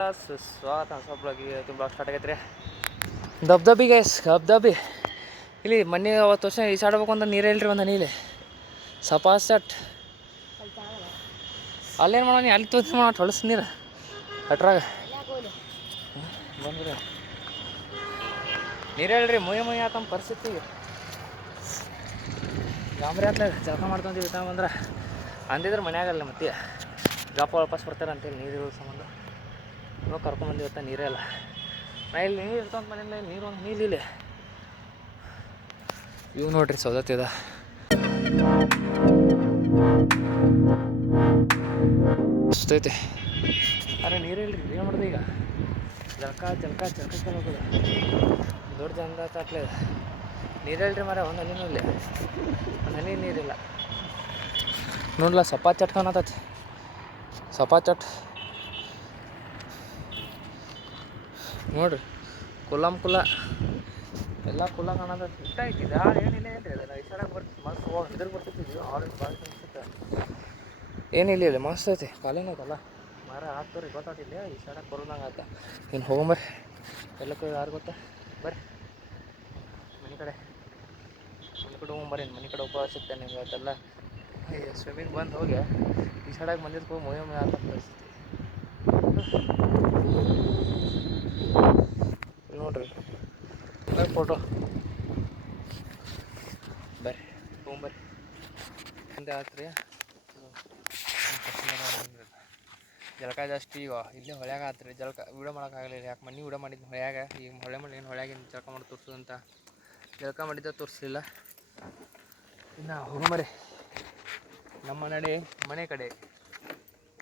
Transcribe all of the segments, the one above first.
ಸ್ವಾತ ಸೊಬ್ಳಗಿ ತುಂಬ ಸ್ಟಾರ್ಟ್ ಆಗೈತೆ ರೀ ದಬ್ದಬಿ ಗೈಸ್ ದಬ್ದಬಿ ಇಲ್ಲಿ ಮೊನ್ನೆ ಅವತ್ತು ವರ್ಷ ಈಸಾಡ್ಬೇಕು ಅಂತ ನೀರೇ ಇಲ್ರಿ ಒಂದು ಹನಿ ಇಲ್ಲಿ ಸಪಾಸಟ್ ಅಲ್ಲೇನು ಮಾಡೋ ನೀ ಅಲ್ಲಿ ತೋರಿಸಿ ಮಾಡೋ ಹೊಳಸ್ ನೀರು ಅಟ್ರಾಗ ಬಂದ್ರಿ ನೀರು ಹೇಳ್ರಿ ಮುಯ್ಯ ಆತಮ್ಮ ಪರಿಸ್ಥಿತಿ ಗಾಂಬ್ರಿ ಆತ್ಲ ಜಳಕ ಮಾಡ್ಕೊಂತೀವಿ ಬಂದ್ರೆ ಅಂದಿದ್ರೆ ಮನ್ಯಾಗಲ್ಲ ಮತ್ತೆ ಗಾಪ ವಾಪಸ್ ಬರ್ತಾರೆ ಅಂತೇಳಿ ನೀರು ಇರೋ ಸಂಬಂಧ ಇವಾಗ ಕರ್ಕೊಂಬಂದಿವತ್ತ ನೀರೇ ಅಲ್ಲ ನಾ ಇಲ್ಲಿ ನೀರು ಇರ್ತಂತ ಮನೆಯಿಂದ ನೀರು ಒಂದು ನೀರಿಲ್ಲ ಇವು ನೋಡ್ರಿ ಸೌದತ್ತಿದ ಅಷ್ಟೈತೆ ಅರೆ ನೀರಿಲ್ರಿ ಏನು ಮಾಡಿದೆ ಈಗ ಜಲ್ಕ ಹೋಗೋದು ದೊಡ್ಡ ಜನ ಚಾಟ್ಲೆ ನೀರಿಲ್ರಿ ಮರ ಒಂದು ಹನಿನೂ ಇಲ್ಲ ಒಂದು ಹನಿ ನೀರಿಲ್ಲ ನೋಡ್ಲ ಸಪಾ ಚಟ್ ಕಾಣತೈತಿ ಸಪಾ ಚಟ್ ನೋಡ್ರಿ ಕುಲ್ಲ ಎಲ್ಲ ಕುಲ್ಲ ಕಾಣತೈತಿ ಇಷ್ಟ ಐತಿದೆ ಏನಿಲ್ಲ ಏನ್ರಿ ಅದನ್ನು ಇಷ್ಟಾಡಕ್ಕೆ ಬರ್ತೀವಿ ಮಸ್ತ್ ಹೋಗಿ ಇದ್ರ ಬರ್ತಿದ್ವಿ ಆರೆಂಜ್ ಭಾಳ ಅನ್ಸುತ್ತೆ ಏನಿಲ್ಲ ಮಸ್ತ್ ಐತಿ ಕಾಲೇನ ಐತಲ್ಲ ಮರ ಹಾಕ್ತವ್ರಿ ಗೊತ್ತಾತಿಲ್ಲ ಇಷ್ಟಾಡಕ್ಕೆ ಬರೋದಂಗೆ ಆಯ್ತು ಇನ್ನು ಹೋಗಂಬರ್ರಿ ಎಲ್ಲಕ್ಕೂ ಯಾರು ಗೊತ್ತಾ ಬರ್ರಿ ಮನೆ ಕಡೆ ಹೋಗ್ಬರ್ರಿ ಮನೆ ಕಡೆ ಉಪವಾಸ ಸಿಗ್ತೇನೆ ನಿಮ್ಗೆ ಅವತ್ತೆಲ್ಲ ಸ್ವಿಮ್ಮಿಂಗ್ ಬಂದು ಹೋಗಿ ಈ ಸೈಡಾಗಿ ಬಂದಿದ್ದು ಮೊಯ್ಯ ಆತ ಪರಿಸ್ಥಿತಿ ನೋಡ್ರಿ ಫೋಟೋ ಬರ್ರಿ ತೊಗೊಂಬರ್ರಿ ಮುಂದೆ ಆತ್ರಿ ಜಳಕ ಜಾಸ್ತಿ ಈಗ ಇಲ್ಲೇ ಹೊಳ್ಯಾಗ ಆತ್ರಿ ಜಳಕ ವೀಡಿಯೋ ಮಾಡೋಕ್ಕಾಗಲಿಲ್ಲ ಯಾಕೆ ಮನೆ ವೀಡಿಯೋ ಮಾಡಿದ್ದು ಹೊಳ್ಯಾಗ ಈಗ ಏನು ಹೊಳ್ಯಾಗಿನ ಜಳಕ ಮಾಡಿ ತೋರಿಸೋದಂತ ಜಳಕ ಮಾಡಿದ್ದ ತೋರಿಸಲಿಲ್ಲ ಇನ್ನು ಹೋಗಂಬರ್ರಿ ನಮ್ಮ ಮನೆ ಕಡೆ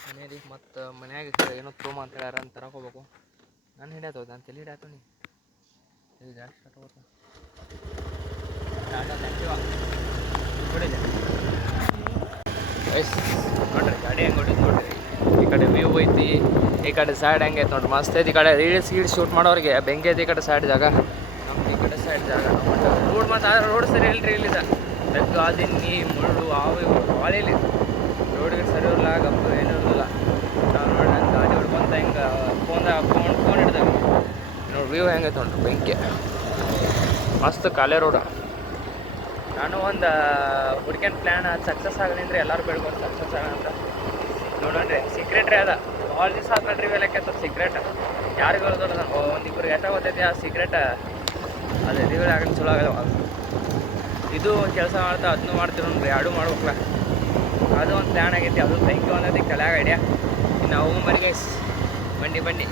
ಮನೆ ರೀ ಮತ್ತು ಮನ್ಯಾಗ ಏನೋ ತೋಮ ಅಂತ ಹೇಳ್ಯಾರ ಅಂತ ತರಕ್ಕೆ ಹೋಗ್ಬೇಕು ನಾನು ಹಿಡಿಯತ್ತವ ನಾನು ತಲೆ ಹಿಡಿಯತ್ತವ ನೀ ಇದು ಜಾಸ್ತಿ ಸ್ಟಾರ್ಟ್ ಹೋಗ್ಬೇಕು ನೋಡ್ರಿ ಗಾಡಿ ಹೆಂಗೆ ಹೊಡಿತು ನೋಡ್ರಿ ಈ ಕಡೆ ವ್ಯೂ ಐತಿ ಈ ಕಡೆ ಸೈಡ್ ಹೆಂಗೆ ಐತೆ ನೋಡ್ರಿ ಮಸ್ತ್ ಐತಿ ಈ ಕಡೆ ರೀಲ್ಸ್ ಶೂಟ್ ಮಾಡೋರಿಗೆ ಬೆಂಕಿ ಐತಿ ಈ ಕಡೆ ಸೈಡ್ ಜಾಗ ನಮ್ಗೆ ಈ ಕಡೆ ಸೈಡ್ ಜಾಗ ರೋಡ್ ಮತ್ತು ರೋಡ್ ಸರಿ ಇಲ್ರಿ ಇಲ್ಲಿದೆ ಬೆಕ್ಕು ಆದಿನ್ನಿ ಮುಳ್ಳು ಇವು ಭಾಳ ಇಲ್ಲಿ ರೋಡಿಗೆ ಸರಿ ಇರಲ್ಲ ಗಪ್ಪು ಏನೂ ಇರೋದಿಲ್ಲ ನಾವು ನೋಡಿ ನನ್ನ ಗಾಡಿ ಹೊಡ್ಕೊಂತ ಹಿಂಗೆ ಫೋನ್ ಹಿಡ್ದೇವೆ ನೋಡಿ ವ್ಯೂ ಹೆಂಗೈತೆ ನೋಡ್ರಿ ಬೆಂಕಿ ಮಸ್ತ್ ಕಾಲೇ ರೋಡ ನಾನು ಒಂದು ಹುಡ್ಕ್ಯಾನ್ ಪ್ಲ್ಯಾನ್ ಅದು ಸಕ್ಸಸ್ ಆಗಲಿ ಅಂದ್ರೆ ಎಲ್ಲರೂ ಬೆಳ್ಕೊಂಡು ಸಕ್ಸಸ್ ಆಗ ಅಂತ ನೋಡೋಣ್ರಿ ಸೀಕ್ರೆಟ್ ರೀ ಅದ ಭಾಳ ದಿವಸ ಆದ್ಮೇಲೆ ರೀ ವೇಲಕ್ಕೆ ಸೀಕ್ರೆಟ್ ಯಾರಿಗೂ ಹೇಳ್ದಲ್ಲ ಒಂದಿಬ್ಬರು ಎಷ್ಟ ಗೊತ್ತೈತಿ ಆ ಸೀಕ್ರೆಟ್ ಅದೇ ರಿವೀಲ್ ಆಗಲಿ ಚಲೋ ಆಗಲ್ಲ ಇದು ಕೆಲಸ ಮಾಡ್ತಾ ಅದನ್ನು ಮಾಡ್ತೀವಿ ನೋಡ್ರಿ ಎರಡೂ ಮಾಡ್ಬೇಕಲ್ಲ ಅದು ಒಂದು ಪ್ಲ್ಯಾನ್ ಆಗೈತಿ ಅದು ಬೆಂಕಿ ಒಂದೈತಿ ಕೆಳಗೆ ಐಡಿಯಾ ಇನ್ನು ಹೋಗಂಬರಿ ಗೈಸ್ ಬನ್ನಿ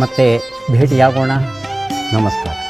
ಮತ್ತೆ ಭೇಟಿಯಾಗೋಣ ನಮಸ್ಕಾರ.